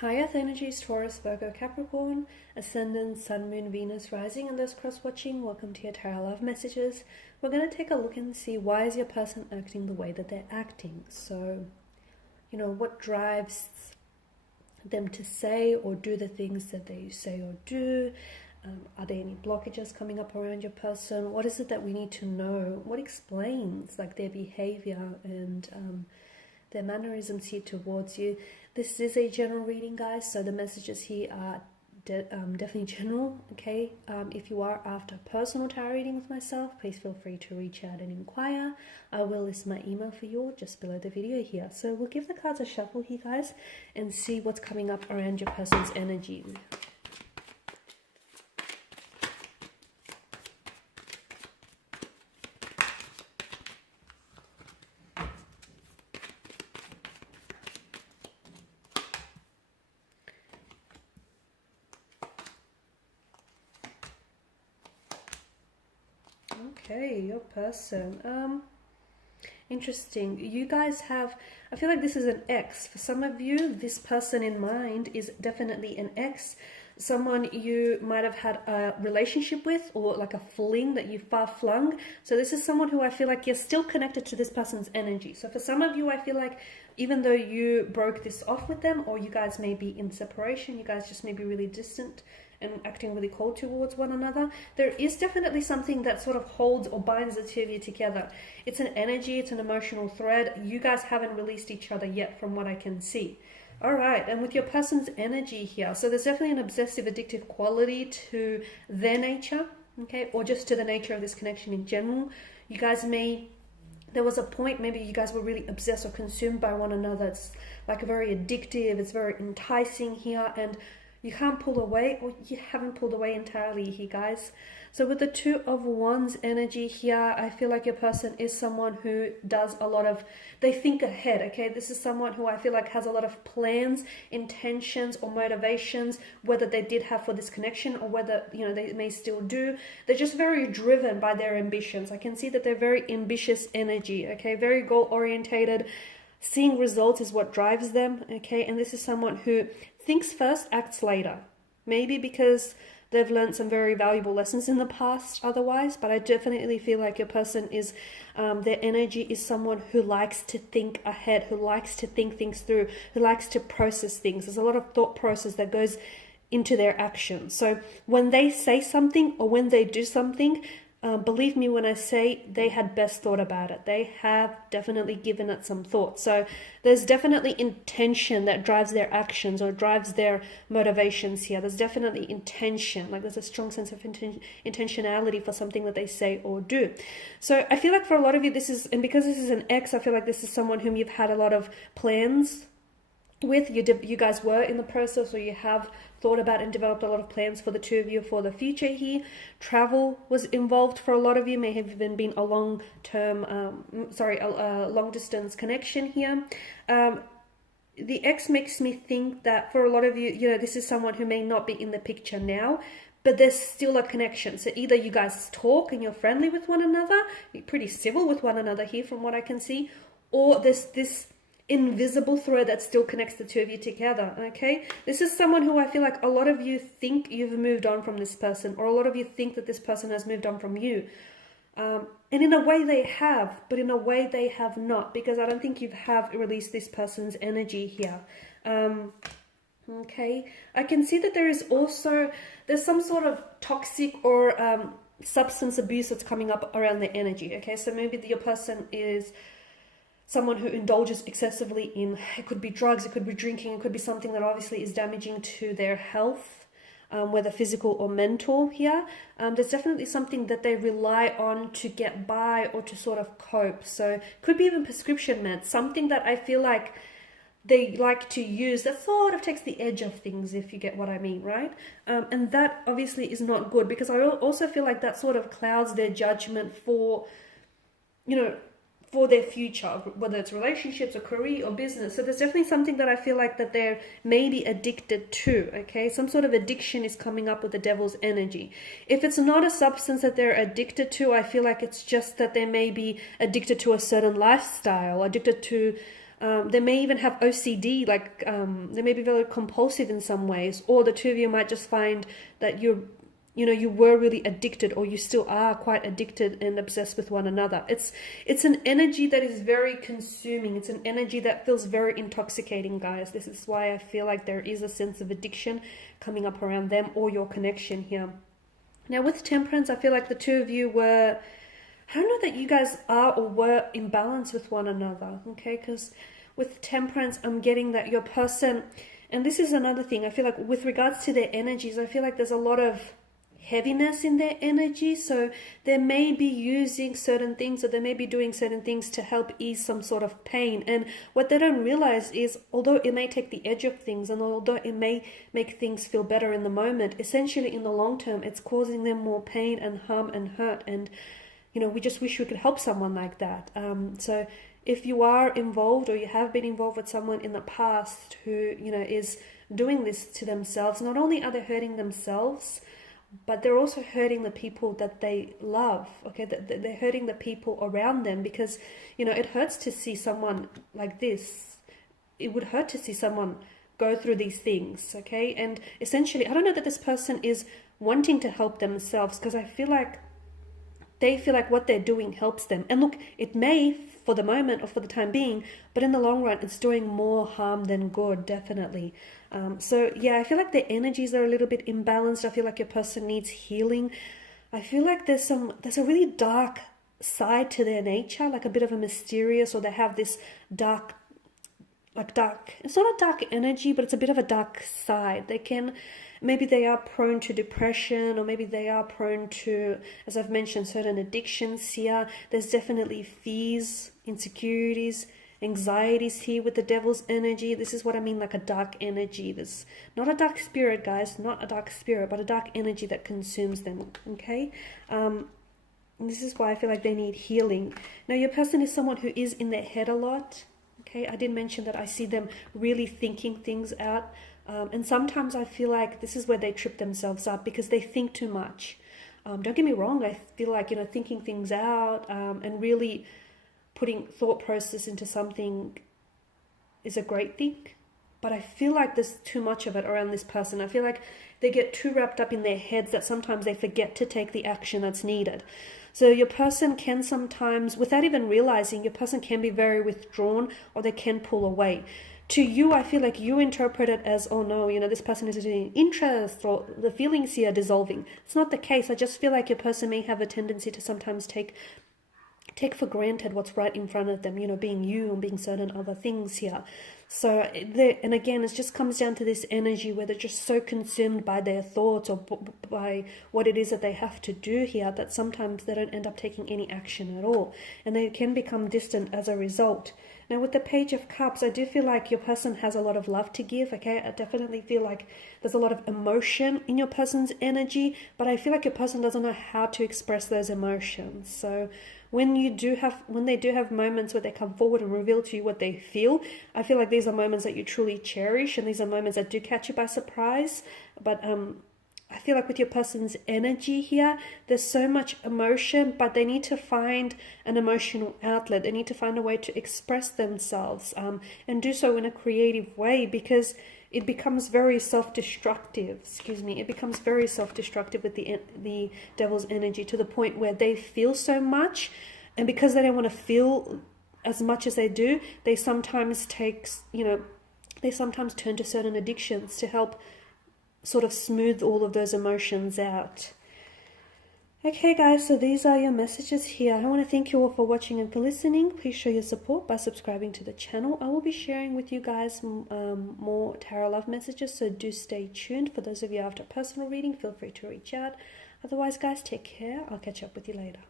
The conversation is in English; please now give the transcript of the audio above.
Hi Earth energies, Taurus, Virgo, Capricorn, Ascendant, Sun, Moon, Venus, Rising, and those cross-watching. Welcome to your Tarot Love Messages. We're going to take a look and see why is your person acting the way that they're acting. So, what drives them to say or do the things that they say or do? Are there any blockages coming up around your person? What is it that we need to know? What explains their behavior and their mannerisms here towards you? This is a general reading, guys, so the messages here are definitely general, okay? If you are after personal tarot reading with myself, please feel free to reach out and inquire. I will list my email for you just below the video here. So we'll give the cards a shuffle here, guys, and see what's coming up around your person's energy. Okay, your person. Interesting. You guys have, I feel like this is an ex. For some of you, this person in mind is definitely an ex. Someone you might have had a relationship with, or like a fling that you far flung. So this is someone who I feel like you're still connected to this person's energy. So for some of you, I feel like even though you broke this off with them, or you guys may be in separation, you guys just may be really distant and acting really cold towards one another, there is definitely something that sort of holds or binds the two of you together. It's an energy, it's an emotional thread. You guys haven't released each other yet from what I can see. All right, and with your person's energy here, so there's definitely an obsessive addictive quality to their nature, okay, or just to the nature of this connection in general. You guys may, there was a point maybe you guys were really obsessed or consumed by one another. It's like very addictive, it's very enticing here, and you can't pull away, or you haven't pulled away entirely here, guys. So with the Two of Wands energy here, I feel like your person is someone who does a lot of, they think ahead, okay? This is someone who I feel like has a lot of plans, intentions, or motivations, whether they did have for this connection or whether, they may still do. They're just very driven by their ambitions. I can see that they're very ambitious energy, okay? Very goal-orientated. Seeing results is what drives them, okay? And this is someone who thinks first, acts later. Maybe because they've learned some very valuable lessons in the past otherwise, but I definitely feel like your person is, their energy is someone who likes to think ahead, who likes to think things through, who likes to process things. There's a lot of thought process that goes into their actions. So when they say something or when they do something, believe me when I say they had best thought about it. They have definitely given it some thought. So there's definitely intention that drives their actions or drives their motivations here. There's definitely intention. Like there's a strong sense of intentionality for something that they say or do. So I feel like for a lot of you, this is, and because this is an ex, I feel like this is someone whom you've had a lot of plans with. You guys were in the process, or you have thought about and developed a lot of plans for the two of you for the future here. Travel was involved for a lot of you, may have even been a long-term, a long-distance connection here. The ex makes me think that for a lot of you, this is someone who may not be in the picture now, but there's still a connection. So either you guys talk and you're friendly with one another, you're pretty civil with one another here from what I can see, or there's this invisible thread that still connects the two of you together, okay? This is someone who I feel like a lot of you think you've moved on from this person, or a lot of you think that this person has moved on from you. And in a way they have, but in a way they have not, because I don't think you have released this person's energy here. Okay, I can see that there's some sort of toxic or substance abuse that's coming up around their energy, okay? So maybe your person is someone who indulges excessively in, it could be drugs, it could be drinking, it could be something that obviously is damaging to their health, whether physical or mental here. There's definitely something that they rely on to get by or to sort of cope. So could be even prescription meds, something that I feel like they like to use that sort of takes the edge of things, if you get what I mean, right? And that obviously is not good, because I also feel like that sort of clouds their judgment for, for their future, whether it's relationships or career or business. So there's definitely something that I feel like that they're maybe addicted to, okay? Some sort of addiction is coming up with the devil's energy. If it's not a substance that they're addicted to, I feel like it's just that they may be addicted to a certain lifestyle, addicted to They may even have OCD, like they may be very compulsive in some ways, or the two of you might just find that you were really addicted, or you still are quite addicted and obsessed with one another. It's an energy that is very consuming. It's an energy that feels very intoxicating, guys. This is why I feel like there is a sense of addiction coming up around them or your connection here. Now with Temperance, I feel like the two of you were, I don't know that you guys are or were in balance with one another, okay? Because with Temperance, I'm getting that your person, and this is another thing, I feel like with regards to their energies, I feel like there's a lot of heaviness in their energy. So they may be using certain things, or they may be doing certain things to help ease some sort of pain. And what they don't realize is, although it may take the edge of things, and although it may make things feel better in the moment, essentially in the long term, it's causing them more pain and harm and hurt. And we just wish we could help someone like that. So if you are involved, or you have been involved with someone in the past who, is doing this to themselves, not only are they hurting themselves, but they're also hurting the people that they love, okay? They're hurting the people around them, because, it hurts to see someone like this. It would hurt to see someone go through these things, okay? And essentially, I don't know that this person is wanting to help themselves, because I feel like they feel like what they're doing helps them. And look, it may for the moment or for the time being, but in the long run, it's doing more harm than good, definitely. So yeah, I feel like their energies are a little bit imbalanced. I feel like your person needs healing. I feel like there's a really dark side to their nature, like a bit of a mysterious, or they have this dark, it's not a dark energy, but it's a bit of a dark side. Maybe they are prone to depression, or maybe they are prone to, as I've mentioned, certain addictions here. There's definitely fears, insecurities, anxieties here with the Devil's energy. This is what I mean, like a dark energy. There's not a dark spirit, guys, not a dark spirit, but a dark energy that consumes them, okay? And this is why I feel like they need healing. Now, your person is someone who is in their head a lot, okay? I did mention that I see them really thinking things out. And sometimes I feel like this is where they trip themselves up, because they think too much. Don't get me wrong, I feel like, thinking things out and really putting thought process into something is a great thing. But I feel like there's too much of it around this person. I feel like they get too wrapped up in their heads that sometimes they forget to take the action that's needed. So your person can sometimes, without even realizing, your person can be very withdrawn, or they can pull away. To you, I feel like you interpret it as, oh no, this person is in interest, or the feelings here are dissolving. It's not the case. I just feel like your person may have a tendency to sometimes take for granted what's right in front of them, being you and being certain other things here. So, and again, it just comes down to this energy where they're just so consumed by their thoughts, or by what it is that they have to do here, that sometimes they don't end up taking any action at all. And they can become distant as a result. Now, with the Page of Cups, I do feel like your person has a lot of love to give, okay? I definitely feel like there's a lot of emotion in your person's energy, but I feel like your person doesn't know how to express those emotions. So when they do have moments where they come forward and reveal to you what they feel, I feel like these are moments that you truly cherish, and these are moments that do catch you by surprise. But I feel like with your person's energy here, there's so much emotion, but they need to find an emotional outlet. They need to find a way to express themselves and do so in a creative way, because it becomes very self-destructive. It becomes very self-destructive with the Devil's energy, to the point where they feel so much, and because they don't want to feel as much as they do, they sometimes turn to certain addictions to help sort of smooth all of those emotions out. Okay guys, so these are your messages here. I want to thank you all for watching and for listening. Please show your support by subscribing to the channel. I will be sharing with you guys more tarot love messages, so do stay tuned. For those of you after personal reading, feel free to reach out. Otherwise guys, take care. I'll catch up with you later.